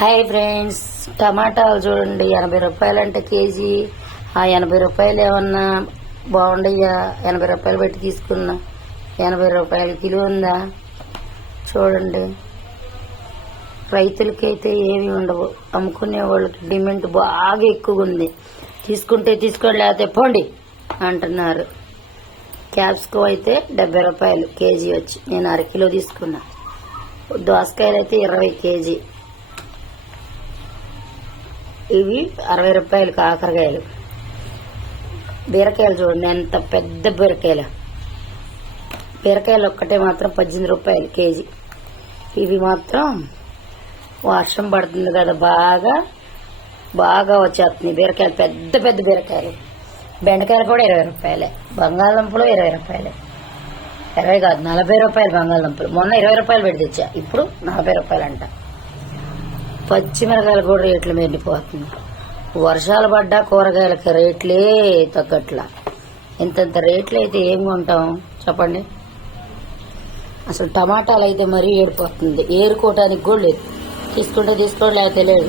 Hi friends, టమాటాలు చూడండి 80 రూపాయలు అంటే కేజీ. ఆ 80 రూపాయలు ఏమన్నా బాగుండయ్యా? 80 రూపాయలు పెట్టి తీసుకున్నా. 80 రూపాయలు కిలో ఉందా చూడండి. రైతులకైతే ఏమి ఉండవు, అమ్ముకునే వాళ్ళకి డిమాండ్ బాగా ఎక్కువగా ఉంది. తీసుకుంటే తీసుకోండి, లేకపోతే పోండి అంటున్నారు. క్యాప్సికం అయితే 70 రూపాయలు కేజీ వచ్చి, నేను అరకిలో తీసుకున్నా. దోసకాయలు అయితే 20 కేజీ. ఇవి 60 రూపాయలు కాకరకాయలు. బీరకాయలు చూడండి ఎంత పెద్ద బీరకాయలు. బీరకాయలు ఒక్కటే మాత్రం 18 రూపాయలు కేజీ. ఇవి మాత్రం వర్షం పడుతుంది కదా, బాగా వచ్చేస్తుంది బీరకాయలు, పెద్ద పెద్ద బీరకాయలు. బెండకాయలు కూడా 20 రూపాయలే. బంగాళదుంపలు 20 రూపాయలే. 20 కాదు 40 రూపాయలు బంగాళదుంపలు. మొన్న 20 రూపాయలు పెట్టి తెచ్చా, ఇప్పుడు 40 రూపాయలు అంట. పచ్చిమిరకాయలు కూడా రేట్లు మెరిగిపోతుంది. వర్షాలు పడ్డా కూరగాయలకి రేట్లే తగ్గట్లా. ఇంతంత రేట్లు అయితే ఏం కొంటాం చెప్పండి. అసలు టమాటాలు అయితే మరీ ఏడిపోతుంది, ఏరుకోవటానికి కూడా లేదు. తీసుకుంటే తీసుకోండి, లేకపోతే లేదు.